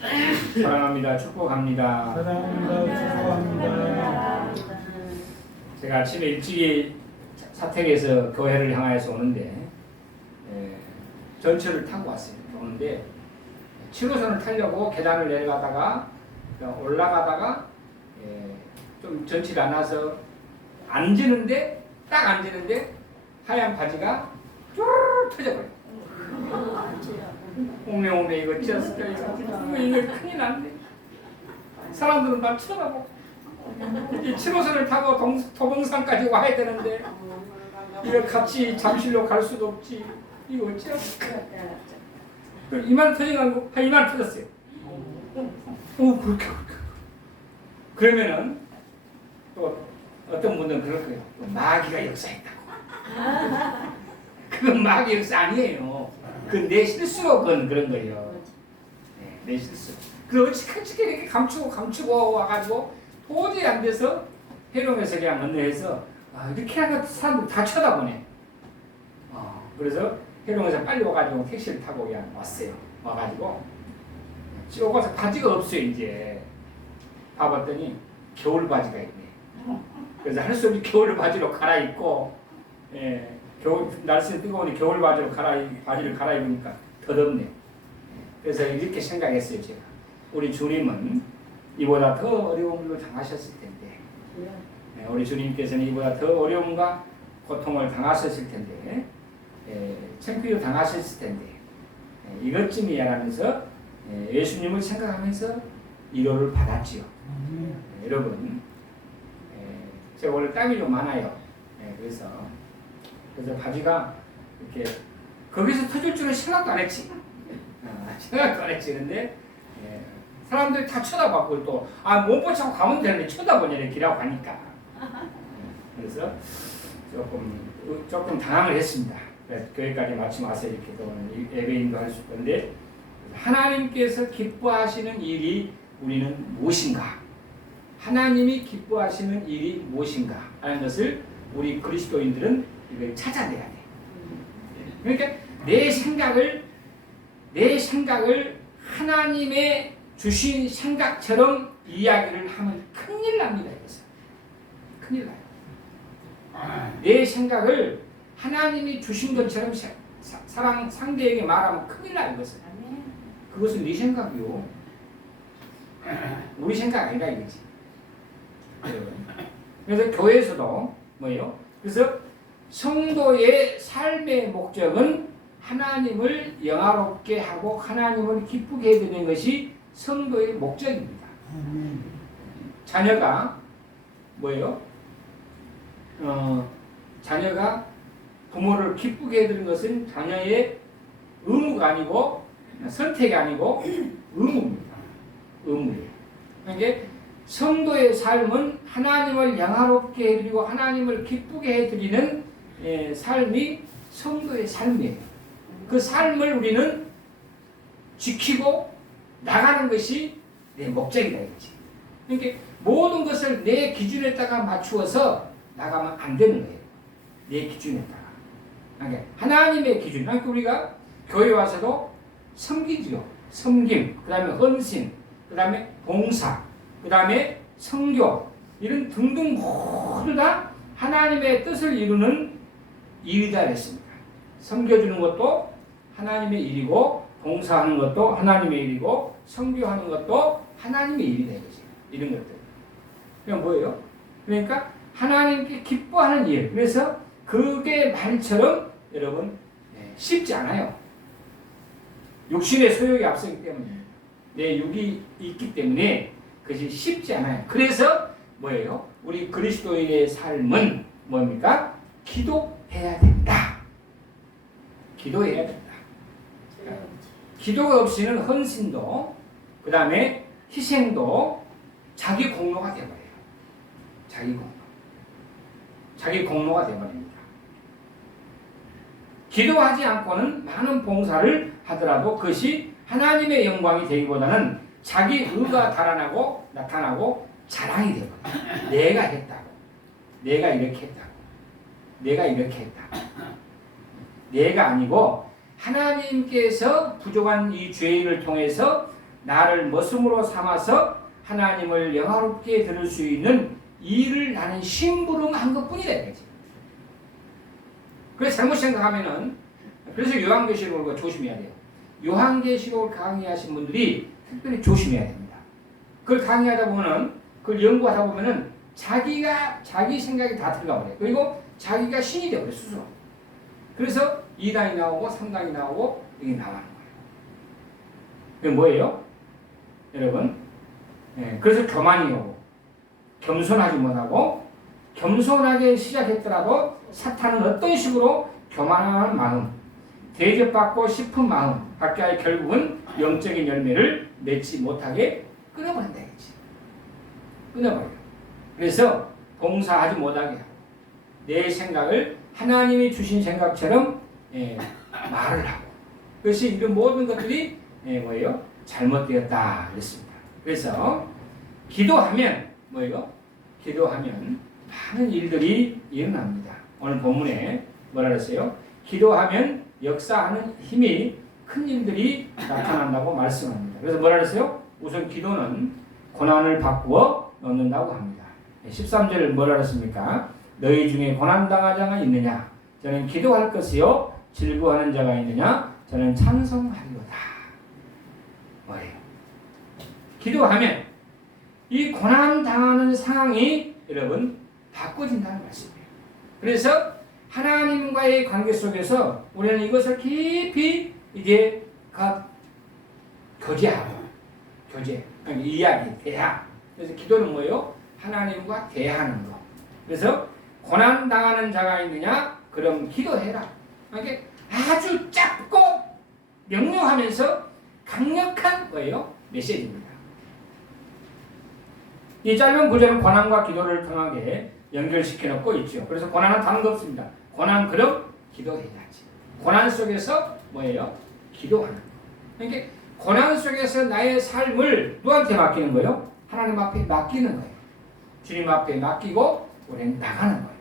사랑합니다. 축복합니다. 사랑합니다. 축복합니다. 제가 아침에 일찍이 사택에서 교회를 향하여서 오는데 전철을 타고 왔어요. 오는데 7호선을 타려고 계단을 내려가다가 올라가다가 좀 전철이 안 와서 앉는데 딱 앉는데 하얀 바지가 쭉 터져버려요. 오메오메 이거 찢었을까 이거 큰일 났네. 사람들은 다 쳐다보고 이제 7호선을 타고 도봉산까지 와야 되는데 이거 같이 잠실로 갈 수도 없지. 이거 어찌할까? 이만 터져가지고 이만 터졌어요. 그렇게. 그러면은 또 어떤 분들은 그럴 거예요. 마귀가 역사했다고. 그건 마귀 역사 아니에요. 그건 내 실수로 그런 거예요. 내 실수. 그걸 어찌 이렇게 감추고 와가지고 도저히 안 돼서 해롱에서 그냥 건너해서 이렇게 하는 사람들 다 쳐다보네. 그래서 해롱에서 빨리 와가지고 택시를 타고 그냥 왔어요. 와가지고 쪼가서 바지가 없어요. 이제 봐봤더니 겨울 바지가 있네. 그래서 할 수 없이 겨울 바지로 갈아입고 겨울 날씨 뜨거우니 겨울 바지를 갈아입으니까 더 덥네. 그래서 이렇게 생각했어요. 제가 우리 주님은 이보다 더 어려움을 당하셨을 텐데 우리 주님께서는 이보다 더 어려움과 고통을 당하셨을 텐데 창피로 당하셨을 텐데 이것쯤이야 하면서 예수님을 생각하면서 위로를 받았지요. 여러분 제가 원래 땀이 좀 많아요. 그래서 바지가 이렇게 거기서 터질 줄은 생각도 안 했지. 생각도 안 했지. 근데 사람들이 다 쳐다봤고 또 못 붙이고 가면 되는데 쳐다보냐 이렇게 길하고 가니까 그래서 조금 당황을 했습니다. 교회까지 마침 와서 이렇게 오늘 예배인도 할 수 있는데 하나님께서 기뻐하시는 일이 우리는 무엇인가? 하나님이 기뻐하시는 일이 무엇인가? 하는 것을 우리 그리스도인들은 이걸 찾아내야 돼. 그러니까 내 생각을 하나님의 주신 생각처럼 이야기를 하면 큰일 납니다. 그래서 큰일 나요. 내 생각을 하나님이 주신 것처럼 상대에게 말하면 큰일 나요. 그것은 네 생각이요. 우리 생각 아니다 이거지. 그래서 교회에서도 뭐예요? 그래서 성도의 삶의 목적은 하나님을 영화롭게 하고 하나님을 기쁘게 해드리는 것이 성도의 목적입니다. 자녀가 뭐예요? 자녀가 부모를 기쁘게 해드리는 것은 자녀의 의무가 아니고 선택이 아니고 의무입니다. 의무예요. 그러니까 성도의 삶은 하나님을 영화롭게 해드리고 하나님을 기쁘게 해드리는 삶이 성도의 삶이에요. 그 삶을 우리는 지키고 나가는 것이 내 목적이다 이거지. 그러니까 모든 것을 내 기준에다가 맞추어서 나가면 안 되는 거예요. 내 기준에다가. 그러니까 하나님의 기준. 그러니까 우리가 교회 와서도 섬기지요. 섬김, 그 다음에 헌신, 그 다음에 봉사, 그 다음에 성교 이런 등등 모두 다 하나님의 뜻을 이루는 일이다 했습니다. 섬겨주는 것도 하나님의 일이고 봉사하는 것도 하나님의 일이고 성교하는 것도 하나님의 일이다 이거지. 이런 것들. 그럼 뭐예요? 그러니까 하나님께 기뻐하는 일. 그래서 그게 말처럼 여러분 쉽지 않아요. 육신의 소욕이 앞서기 때문에 내 육이 있기 때문에 그것이 쉽지 않아요. 그래서 뭐예요? 우리 그리스도인의 삶은 뭡니까? 기도해야 된다. 기도해야 된다. 기도가 없이는 헌신도 그 다음에 희생도 자기 공로가 되어버려요. 자기 공로가 되어버립니다. 기도하지 않고는 많은 봉사를 하더라도 그것이 하나님의 영광이 되기보다는 자기 의가 달아나고 나타나고 자랑이 되어버려요. 내가 했다고. 내가 이렇게 했다고. 내가 이렇게 했다고. 내가 아니고 하나님께서 부족한 이 죄인을 통해서 나를 머슴으로 삼아서 하나님을 영화롭게 들을 수 있는 일을 나는 심부름한 것뿐이다 이거지. 그래서 잘못 생각하면은 그래서 요한계시록을 조심해야 돼요. 요한계시록을 강의하신 분들이 특별히 조심해야 됩니다. 그걸 강의하다 보면은 그걸 연구하다 보면은 자기 생각이 다 들어가 버려요. 그리고 자기가 신이 되어버려요 스스로. 그래서 2단이 나오고 3단이 나오고 이게 나가는 거예요. 그게 뭐예요? 여러분, 그래서 교만이 오고 겸손하지 못하고 겸손하게 시작했더라도 사탄은 어떤 식으로 교만한 마음, 대접받고 싶은 마음 갖게 하여 결국은 영적인 열매를 맺지 못하게 끊어버린다 이거지. 끊어버려요. 그래서 봉사하지 못하게 하고 내 생각을 하나님이 주신 생각처럼 말을 하고 그것이 이런 모든 것들이 뭐예요? 잘못되었다 그랬습니다. 그래서 기도하면 뭐예요? 기도하면 많은 일들이 일어납니다. 오늘 본문에 뭐라 그랬어요? 기도하면 역사하는 힘이 큰 일들이 나타난다고 말씀합니다. 그래서 뭐라 그랬어요? 우선 기도는 고난을 바꾸어 넣는다고 합니다. 13절 뭐라 그랬습니까? 너희 중에 고난당한 자가 있느냐? 저는 기도할 것이요 즐거워하는 자가 있느냐? 저는 찬송하리로다. 뭐예요? 기도하면 이 고난당하는 상황이 여러분 바꿔진다는 말씀이에요. 그래서 하나님과의 관계 속에서 우리는 이것을 깊이 이제 교제하고 그러니까 이야기, 대화. 그래서 기도는 뭐예요? 하나님과 대화하는 거. 그래서 고난당하는 자가 있느냐? 그럼 기도해라. 그러니까 아주 짧고 명료하면서 강력한 거예요. 메시지입니다. 이 짧은 구절은 고난과 기도를 통하게 연결시켜 놓고 있죠. 그래서 고난은 다른 거 없습니다. 고난 그럼 기도해야지. 고난 속에서 뭐예요? 기도하는 거. 그러니까 고난 속에서 나의 삶을 누구한테 맡기는 거예요? 하나님 앞에 맡기는 거예요. 주님 앞에 맡기고 우리는 나가는 거예요.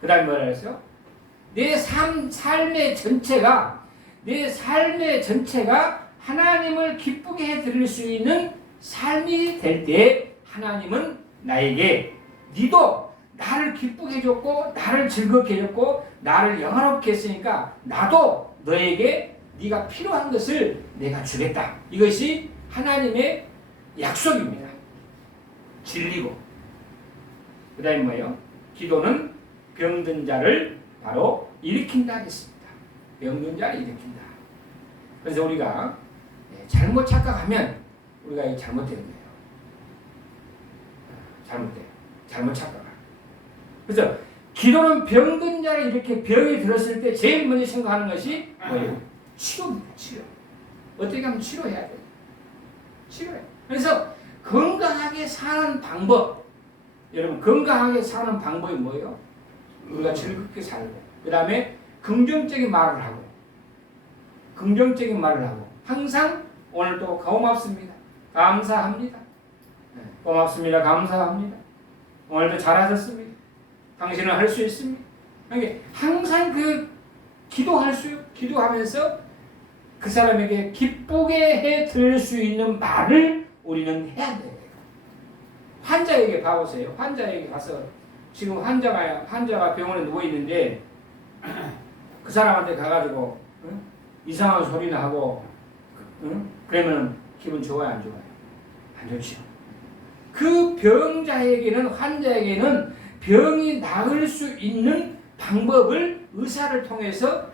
그 다음에 뭐라 했어요? 내 삶의 전체가 하나님을 기쁘게 해드릴 수 있는 삶이 될 때 하나님은 나에게 니도 나를 기쁘게 해줬고 나를 즐겁게 해줬고 나를 영화롭게 했으니까 나도 너에게 네가 필요한 것을 내가 주겠다. 이것이 하나님의 약속입니다. 진리고 그 다음에 뭐예요? 기도는 병든 자를 바로 일으킨다 했습니다. 병든 자를 일으킨다. 그래서 우리가 잘못 착각하면 우리가 잘못되는 거예요. 잘못돼요. 잘못 착각하. 그래서 기도는 병든 자를 이렇게 병이 들었을 때 제일 먼저 생각하는 것이 뭐예요? 치료입니다. 치료. 어떻게 하면 치료해야 돼요? 치료해. 그래서 건강하게 사는 방법. 여러분 건강하게 사는 방법이 뭐예요? 우리가 즐겁게 살고 그 다음에 긍정적인 말을 하고 항상 오늘도 고맙습니다. 감사합니다. 고맙습니다. 감사합니다. 오늘도 잘하셨습니다. 당신은 할 수 있습니다. 그러니까 항상 기도하면서 그 사람에게 기쁘게 해 드릴 수 있는 말을 우리는 해야 돼요. 환자에게 봐보세요. 환자에게 가서 지금 환자가 병원에 누워 있는데 그 사람한테 가가지고 이상한 소리나 하고 그러면 기분 좋아요, 안 좋아요? 안 좋죠. 그 환자에게는 병이 나을 수 있는 방법을 의사를 통해서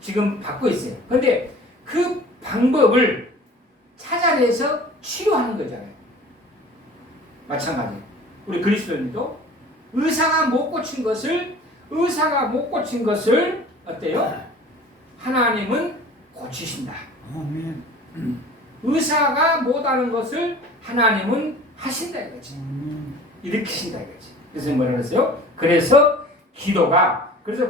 지금 받고 있어요. 그런데 그 방법을 찾아내서 치료하는 거잖아요. 마찬가지예요. 우리 그리스도인도 의사가 못 고친 것을 어때요? 하나님은 고치신다. 아멘. 의사가 못하는 것을 하나님은 하신다 이거지. 일으키신다 이거지. 그래서 뭐라 그랬어요? 그래서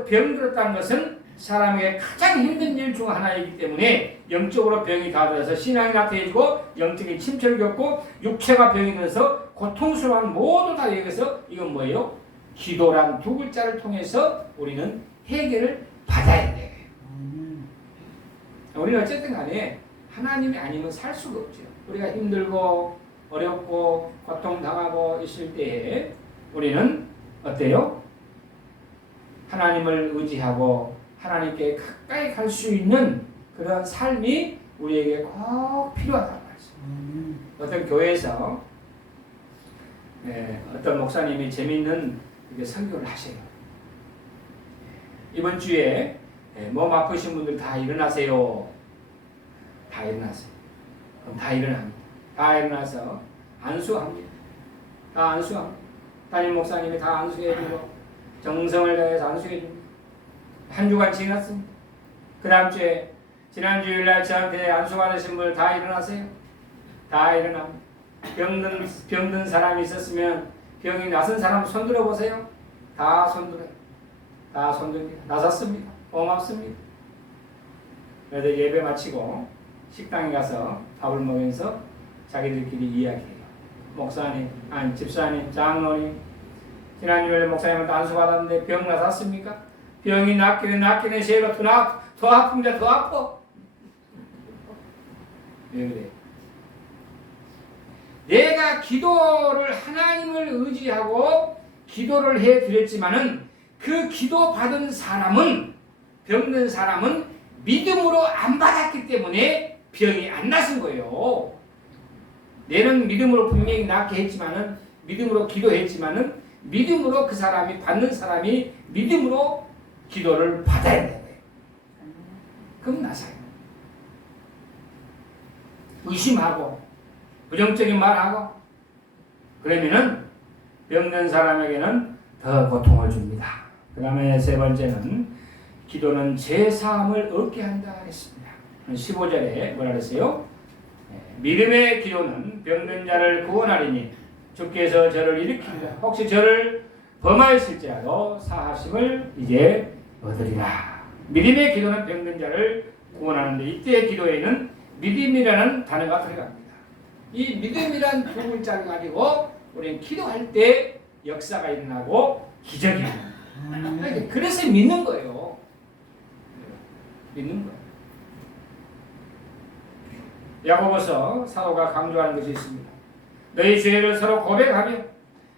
병들었다는 것은 사람에게 가장 힘든 일 중 하나이기 때문에 영적으로 병이 닿아서 신앙이 나태해지고 영적인 침체를 겪고 육체가 병이 들어서 고통스러운 모두 다 여기서 이건 뭐예요? 기도란 두 글자를 통해서 우리는 해결을 받아야 돼요. 우리는 어쨌든 간에 하나님이 아니면 살 수가 없죠. 우리가 힘들고 어렵고 고통당하고 있을 때에 우리는 어때요? 하나님을 의지하고 하나님께 가까이 갈 수 있는 그런 삶이 우리에게 꼭 필요하다는 말이죠. 어떤 교회에서 어떤 목사님이 재미있는 설교를 하세요. 이번 주에 몸 아프신 분들 다 일어나세요. 다 일어나세요. 그럼 다 일어납니다. 다 일어나서 안수합니다. 다 안수합니다. 담임 목사님이 다 안수해주고 정성을 다해서 안수해줍니다. 한 주간 지났습니다. 그 다음 주에 지난 주일날 저한테 안수받으신 분들 다 일어나세요. 다 일어납니다. 병든 사람이 있었으면 병이 나선 사람 손들어 보세요. 다 손들어요. 다 손듭니다. 나섰습니다. 고맙습니다. 그래서 예배 마치고 식당에 가서 밥을 먹으면서 자기들끼리 이야기해요. 목사님, 아니 집사님, 장로님, 지난주에 목사님한테 안수받았는데 병 나섰습니까? 병이 낫기는 제가 더 아픕니다. 더 아파. 왜 그래요? 내가 기도를 하나님을 의지하고 기도를 해드렸지만은 그 기도 받은 사람은 병든 사람은 믿음으로 안 받았기 때문에 병이 안 나선 거예요. 내는 믿음으로 분명히 낫게 했지만은 믿음으로 기도했지만은 믿음으로 그 사람이 받는 사람이 믿음으로 기도를 받아야 되는 거예요. 그럼 나서요. 의심하고 부정적인 말하고 그러면은 병든 사람에게는 더 고통을 줍니다. 그 다음에 세 번째는 기도는 죄사함을 얻게 한다 했습니다. 15절에 뭐라 그랬어요? 믿음의 기도는 병든 자를 구원하리니 주께서 저를 일으키리라. 혹시 저를 범하였을지라도 사하심을 이제 얻으리라. 믿음의 기도는 병든 자를 구원하는데 이때의 기도에는 믿음이라는 단어가 들어갑니다. 이 믿음이란 두 글자를 가지고 우리는 기도할 때 역사가 일어나고 기적이 일어납니다. 그래서 믿는 거예요. 믿는 거예요. 야고보서 사도가 강조하는 것이 있습니다. 너희 죄를 서로 고백하며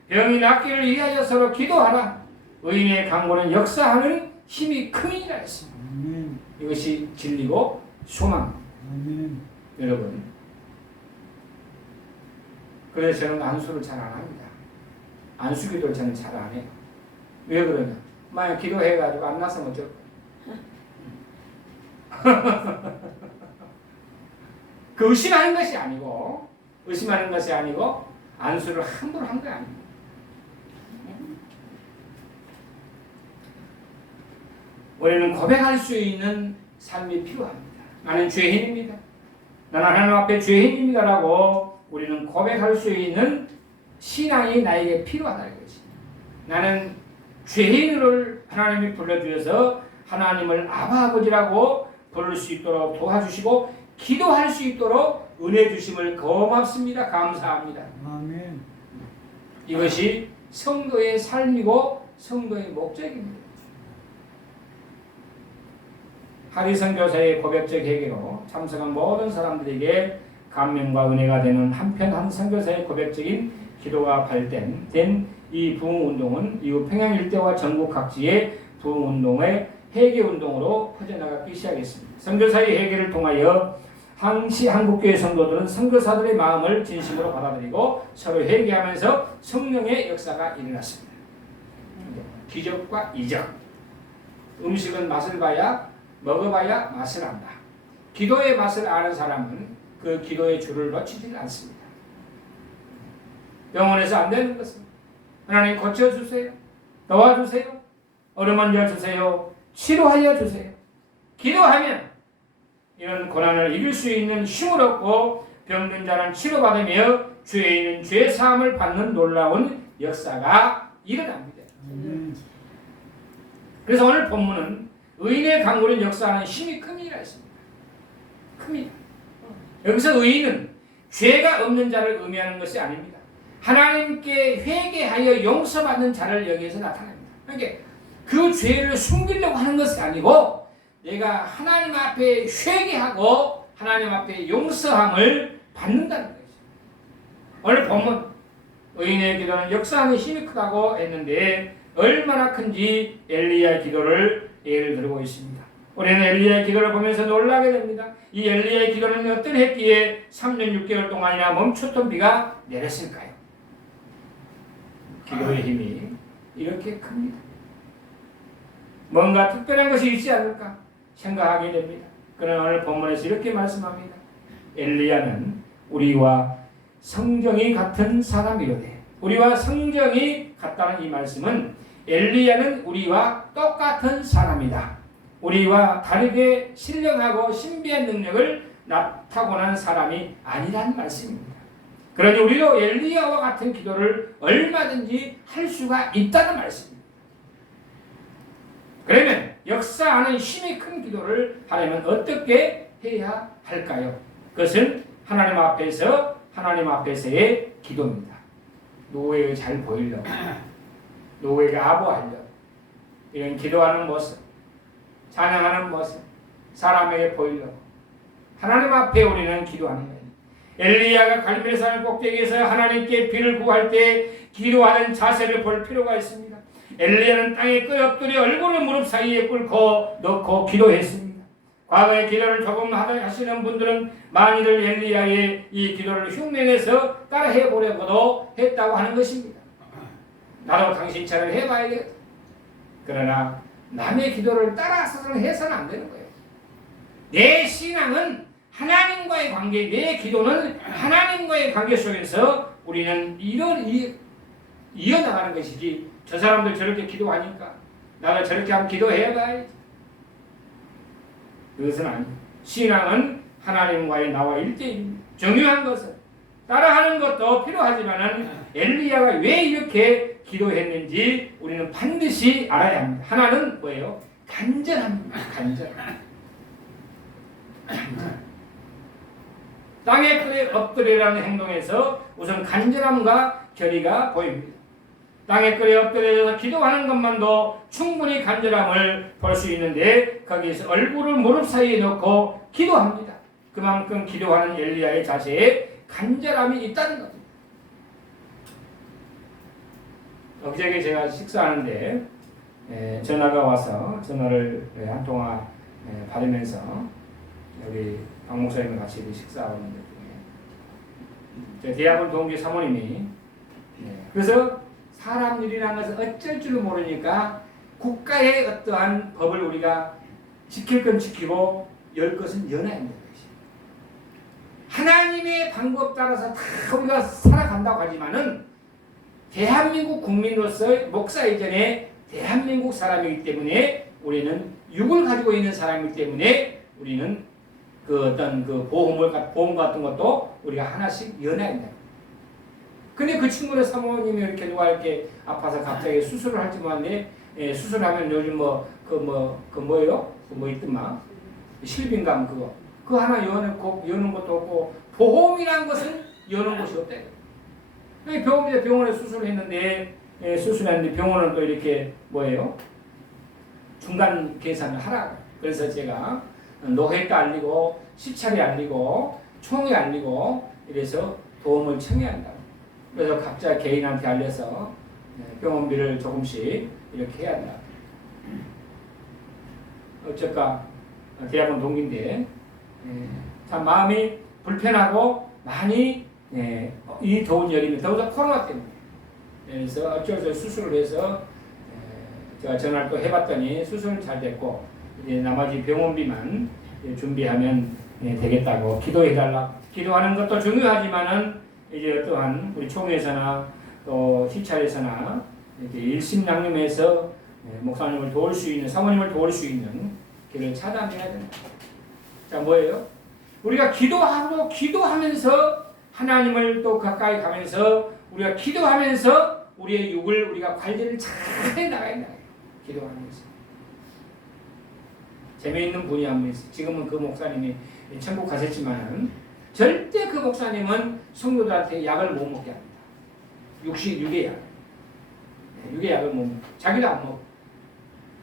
병이 낫기를 위하여 서로 기도하라. 의인의 강구는 역사하는 힘이 큼이니라 했습니다. 이것이 진리고 소망입니다. 여러분, 그래서 저는 안수를 잘 안 합니다. 안수 기도를 저는 잘 안 해요. 왜 그러냐? 만약 기도해가지고 안 났으면 어쩔 거야? 그 의심하는 것이 아니고 안수를 함부로 한 거 아닙니다. 우리는 고백할 수 있는 삶이 필요합니다. 나는 죄인입니다. 나는 하나님 앞에 죄인입니다라고 우리는 고백할 수 있는 신앙이 나에게 필요하다는 거지. 나는 죄인을 하나님이 불러주셔서 하나님을 아바 아버지라고 부를 수 있도록 도와주시고 기도할 수 있도록 은혜 주심을 고맙습니다. 감사합니다. 아멘. 이것이 성도의 삶이고 성도의 목적입니다. 하리선 교사의 고백적 회개로 참석한 모든 사람들에게 감명과 은혜가 되는 한편 한 선교사의 고백적인 기도가 발된 이 부흥운동은 이후 평양 일대와 전국 각지의 부흥운동의 회개운동으로 퍼져나가기 시작했습니다. 선교사의 회개를 통하여 항시 한국교회 성도들은 선교사들의 마음을 진심으로 받아들이고 서로 회개하면서 성령의 역사가 일어났습니다. 기적과 이적. 음식은 맛을 봐야 먹어봐야 맛을 안다. 기도의 맛을 아는 사람은 그 기도의 줄을 놓치지 않습니다. 병원에서 안 되는 것은 하나님 고쳐주세요. 도와주세요. 어루만져 주세요. 치료하여 주세요. 기도하면 이런 고난을 이길 수 있는 힘을 얻고 병든 자는 치료받으며 죄인은 죄사함을 받는 놀라운 역사가 일어납니다. 그래서 오늘 본문은 의인의 강구는 역사하는 힘이 큼이라 했습니다. 큽니다. 여기서 의인은 죄가 없는 자를 의미하는 것이 아닙니다. 하나님께 회개하여 용서받는 자를 여기에서 나타냅니다. 그러니까 그 죄를 숨기려고 하는 것이 아니고 내가 하나님 앞에 회개하고 하나님 앞에 용서함을 받는다는 것이죠. 오늘 본문 의인의 기도는 역사하는 힘이 크다고 했는데 얼마나 큰지 엘리야의 기도를 예를 들고 있습니다. 우리는 엘리야의 기도를 보면서 놀라게 됩니다. 이 엘리야의 기도는 어떤 했기에 3년 6개월 동안이나 멈췄던 비가 내렸을까요? 기도의 힘이 이렇게 큽니다. 뭔가 특별한 것이 있지 않을까 생각하게 됩니다. 그러나 오늘 본문에서 이렇게 말씀합니다. 엘리야는 우리와 성정이 같은 사람이로되, 우리와 성정이 같다는 이 말씀은 엘리야는 우리와 똑같은 사람이다. 우리와 다르게 신령하고 신비한 능력을 타고난 사람이 아니라는 말씀입니다. 그러니 우리도 엘리야와 같은 기도를 얼마든지 할 수가 있다는 말씀입니다. 그러면 역사하는 힘이 큰 기도를 하려면 어떻게 해야 할까요? 그것은 하나님 앞에서의 기도입니다. 노예가 잘 보이려고, 노예가 아부하려고, 이런 기도하는 모습, 찬양하는 모습, 사람에게 보이려고 하나님 앞에 우리는 기도하는 거예요. 엘리야가 갈멜산 꼭대기에서 하나님께 비를 구할 때 기도하는 자세를 볼 필요가 있습니다. 엘리야는 땅에 엎드려 얼굴을 무릎 사이에 꿇고 넣고 기도했습니다. 과거에 기도를 조금 하시는 분들은 많이들 엘리야의 이 기도를 흉내내서 따라해 보려고도 했다고 하는 것입니다. 나도 당신처럼 해봐야겠다. 그러나 남의 기도를 따라서는 해서는 안 되는 거예요. 내 신앙은 하나님과의 관계, 내 기도는 하나님과의 관계 속에서 우리는 이어나가는 것이지, 저 사람들 저렇게 기도하니까 나도 저렇게 한번 기도해봐야지, 그것은 아닙니다. 신앙은 하나님과의 나와 1대1입니다. 중요한 것은 따라하는 것도 필요하지만 엘리야가 왜 이렇게 기도했는지 우리는 반드시 알아야 합니다. 하나는 뭐예요? 간절합니다. 간절. 땅에 엎드리라는 행동에서 우선 간절함과 결의가 보입니다. 땅에 엎드려서 기도하는 것만도 충분히 간절함을 볼 수 있는데 거기에서 얼굴을 무릎 사이에 넣고 기도합니다. 그만큼 기도하는 엘리야의 자세에 간절함이 있다는 겁니다. 어저께 제가 식사하는데 전화가 와서 전화를 한 통화 받으면서 여기 박 목사님과 같이 식사하고 있는데 대학원 동기 사모님이 그래서 사람 일이라는 것은 어쩔 줄 모르니까 국가의 어떠한 법을 우리가 지킬 건 지키고 열 것은 열어야 한다는 것이. 하나님의 방법 따라서 다 우리가 살아간다고 하지만은 대한민국 국민으로서 목사 이전에 대한민국 사람이기 때문에 우리는 육을 가지고 있는 사람이기 때문에 우리는 그 어떤 그 보험 같은 것도 우리가 하나씩 연해야 한다. 근데 그 친구는 사모님이 이렇게 누가 이렇게 아파서 갑자기 수술을 할지 몰랐는데 수술하면 요즘 뭐예요? 뭐 있더만 실빈감 그거 하나 여는 것도 없고 보험이라는 것은 여는 것이 없대. 병원에 수술했는데 병원은 또 이렇게 뭐예요? 중간 계산을 하라. 그래서 제가 노회도 알리고 시찰이 알리고 총회 알리고 이래서 도움을 청해야 한다. 그래서 각자 개인한테 알려서 병원비를 조금씩 이렇게 해야 한다. 어쩔까 대학원 동기인데 참 마음이 불편하고 많이 이 더운 여름에 더우다 코로나 때문에 그래서 어쩔 수 없이 수술을 해서 제가 전화를 또 해봤더니 수술은 잘 됐고 이제 나머지 병원비만 준비하면 되겠다고 기도해달라. 기도하는 것도 중요하지만은 이제 어떠한 우리 총회에서나 또 시찰에서나 이렇게 일심양념해서 목사님을 도울 수 있는, 사모님을 도울 수 있는 길을 찾아내야 된다. 자, 뭐예요? 우리가 기도하면서 하나님을 또 가까이 가면서 우리가 기도하면서 우리의 육을 우리가 관리를 잘 해나가야 된다. 기도하면서. 재미있는 분이 한 분 있어요. 지금은 그 목사님이 천국 가셨지만은 절대 그 목사님은 성도들한테 약을 못 먹게 합니다. 육의 약. 육의 약을 못 먹고 자기도 안 먹고.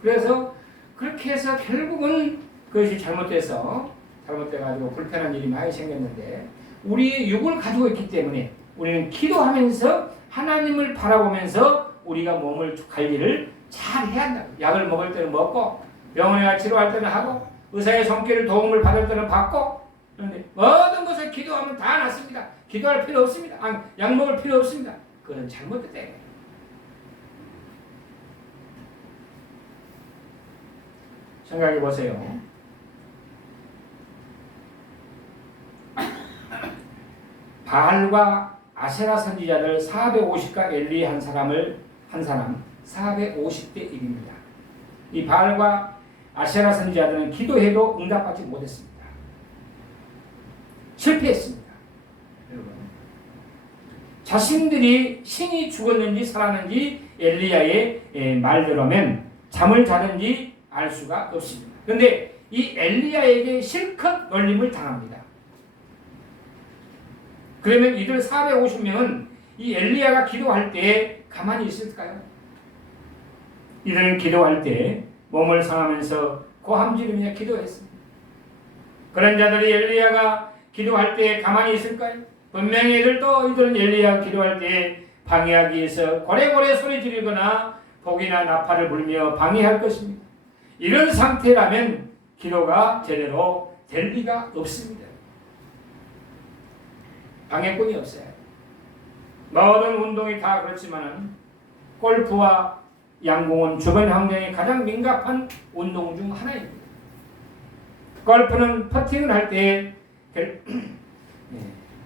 그래서 그렇게 해서 결국은 그것이 잘못돼가지고 불편한 일이 많이 생겼는데 우리의 육을 가지고 있기 때문에 우리는 기도하면서 하나님을 바라보면서 우리가 몸을 관리를 잘 해야 한다. 약을 먹을 때는 먹고 병원에 가 치료할 때는 하고 의사의 손길을 도움을 받을 때는 받고 그런데 모든 것을 기도하면 다 낫습니다. 기도할 필요 없습니다. 약 먹을 필요 없습니다. 그건 잘못됐다. 생각해 보세요. 바알과 아세라 선지자들 450과 엘리 한 사람 450대 1입니다. 이 바알과 아세라 선지자들은 기도해도 응답받지 못했습니다. 실패했습니다. 여러분, 자신들이 신이 죽었는지 살았는지 엘리야의 말대로면 잠을 자는지 알 수가 없습니다. 그런데 이 엘리야에게 실컷 놀림을 당합니다. 그러면 이들 450명은 이 엘리야가 기도할 때 가만히 있을까요? 이들은 기도할 때 몸을 상하면서 고함지르며 기도했습니다. 그런 자들이 엘리야가 기도할 때 가만히 있을까요? 분명히 이들은 엘리야가 기도할 때 방해하기 위해서 고래고래 소리 지르거나 복이나 나팔을 불며 방해할 것입니다. 이런 상태라면 기도가 제대로 될 리가 없습니다. 방해꾼이 없어요. 모든 운동이 다 그렇지만 골프와 양궁은 주변 환경에 가장 민감한 운동 중 하나입니다. 골프는 퍼팅을 할 때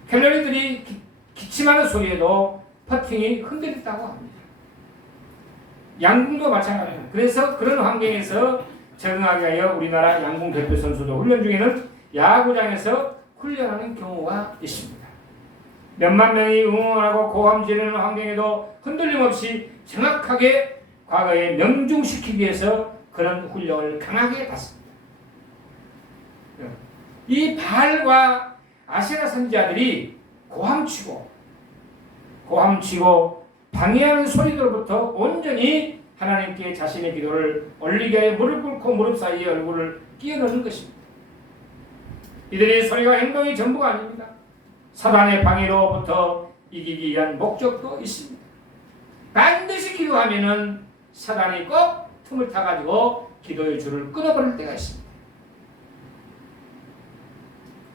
갤러리들이 기침하는 소리에도 퍼팅이 흔들린다고 합니다. 양궁도 마찬가지입니다. 그래서 그런 환경에서 적응하기 위하여 우리나라 양궁 대표 선수도 훈련 중에는 야구장에서 훈련하는 경우가 있습니다. 몇만 명이 응원하고 고함 지르는 환경에도 흔들림 없이 정확하게 과거에 명중시키기 위해서 그런 훈련을 강하게 받습니다. 이 바알과 아세라 선지자들이 고함치고 방해하는 소리들로부터 온전히 하나님께 자신의 기도를 올리게 하여 무릎 꿇고 무릎 사이에 얼굴을 끼워 넣는 것입니다. 이들의 소리가 행동이 전부가 아닙니다. 사단의 방해로부터 이기기 위한 목적도 있습니다. 반드시 기도하면은 사단이 꼭 틈을 타가지고 기도의 줄을 끊어버릴 때가 있습니다.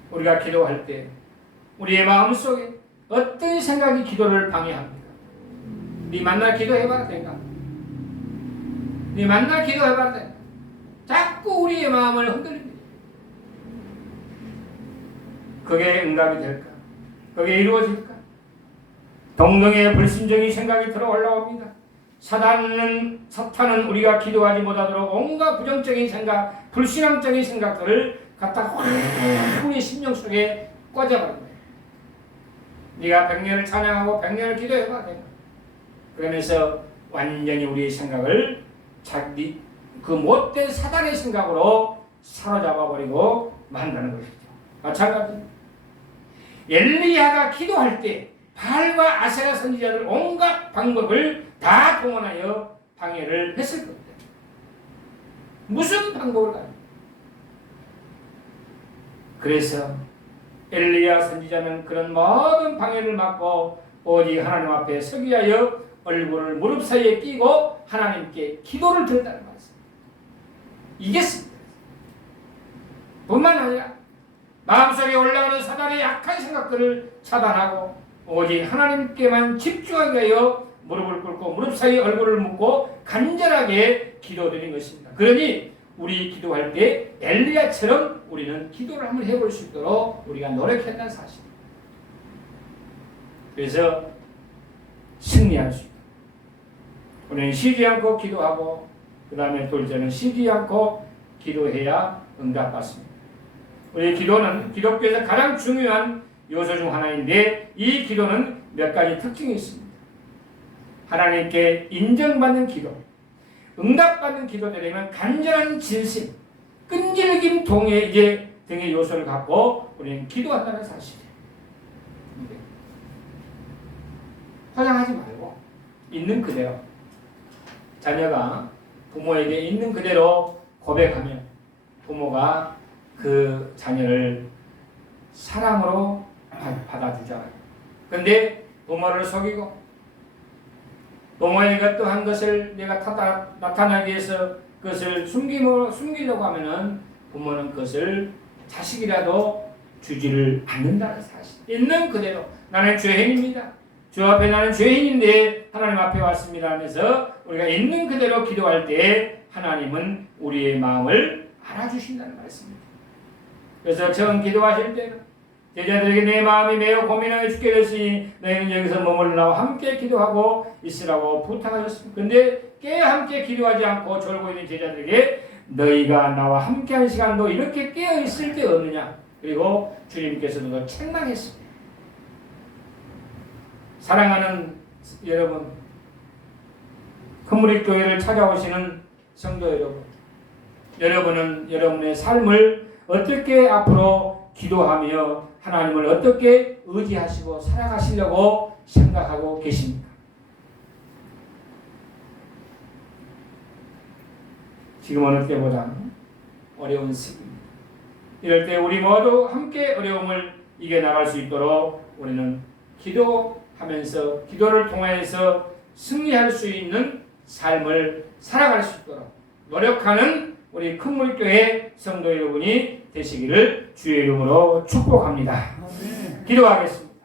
우리가 기도할 때 우리의 마음속에 어떤 생각이 기도를 방해합니까? 네 만날 기도해봐야 된다. 네 만날 기도해봐야 된다. 자꾸 우리의 마음을 흔들립니다. 그게 응답이 될까? 그게 이루어질까? 동등의 불순종의 생각이 들어 올라옵니다. 사탄은 우리가 기도하지 못하도록 온갖 부정적인 생각, 불신앙적인 생각들을 갖다 우리 심령 속에 꽂아버립니다. 네가 100년을 찬양하고 100년을 기도해봐. 그러면서 완전히 우리의 생각을 그 못된 사단의 생각으로 사로잡아버리고 만드는 것이죠. 마찬가지입니다. 엘리야가 기도할 때 바알과 아세라 선지자들 온갖 방법을 다 동원하여 방해를 했을 겁니다. 무슨 방법을 가요? 그래서 엘리야 선지자는 그런 모든 방해를 막고 오직 하나님 앞에 서기 위하여 얼굴을 무릎 사이에 끼고 하나님께 기도를 드렸다는 말씀입니다. 이겼습니다. 뿐만 아니라 마음속에 올라오는 사단의 약한 생각들을 차단하고 오직 하나님께만 집중하기 위하여 무릎을 꿇고 무릎 사이에 얼굴을 묻고 간절하게 기도드린 것입니다. 그러니 우리 기도할 때 엘리야처럼 우리는 기도를 한번 해볼 수 있도록 우리가 노력했다는 사실입니다. 그래서 승리할 수 있다. 우리는 쉬지 않고 기도하고 그 다음에 둘째는 쉬지 않고 기도해야 응답받습니다. 우리 기도는 기독교에서 가장 중요한 요소 중 하나인데 이 기도는 몇 가지 특징이 있습니다. 하나님께 인정받는 기도, 응답받는 기도되려면 간절한 진심, 끈질김 동의 등의 요소를 갖고 우리는 기도한다는 사실이에요. 화장하지 말고 있는 그대로 자녀가 부모에게 있는 그대로 고백하면 부모가 그 자녀를 사랑으로 받아주자. 근데 부모를 속이고 부모의 어떠한 것을 내가 나타나기 위해서 그것을 숨기려고 하면은 부모는 그것을 자식이라도 주지를 않는다는 사실. 있는 그대로 나는 죄인입니다. 주 앞에 나는 죄인인데 하나님 앞에 왔습니다 하면서 우리가 있는 그대로 기도할 때 하나님은 우리의 마음을 알아주신다는 말씀입니다. 그래서 처음 기도하실 때는 제자들에게 내 마음이 매우 고민하여 죽게 됐으니 너희는 여기서 머물러 나와 함께 기도하고 있으라고 부탁하셨습니다. 그런데 깨 함께 기도하지 않고 졸고 있는 제자들에게 너희가 나와 함께하는 시간도 이렇게 깨어 있을 때 없느냐. 그리고 주님께서도 더 책망했습니다. 사랑하는 여러분, 큰무리 교회를 찾아오시는 성도 여러분, 여러분은 여러분의 삶을 어떻게 앞으로 기도하며 하나님을 어떻게 의지하시고 살아가시려고 생각하고 계십니까? 지금 어느 때보다 어려운 시기입니다. 이럴 때 우리 모두 함께 어려움을 이겨나갈 수 있도록 우리는 기도하면서 기도를 통해서 승리할 수 있는 삶을 살아갈 수 있도록 노력하는 우리 큰물교회 성도 여러분이 되시기를 주의 이름으로 축복합니다. 기도하겠습니다.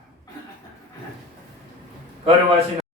거룩하신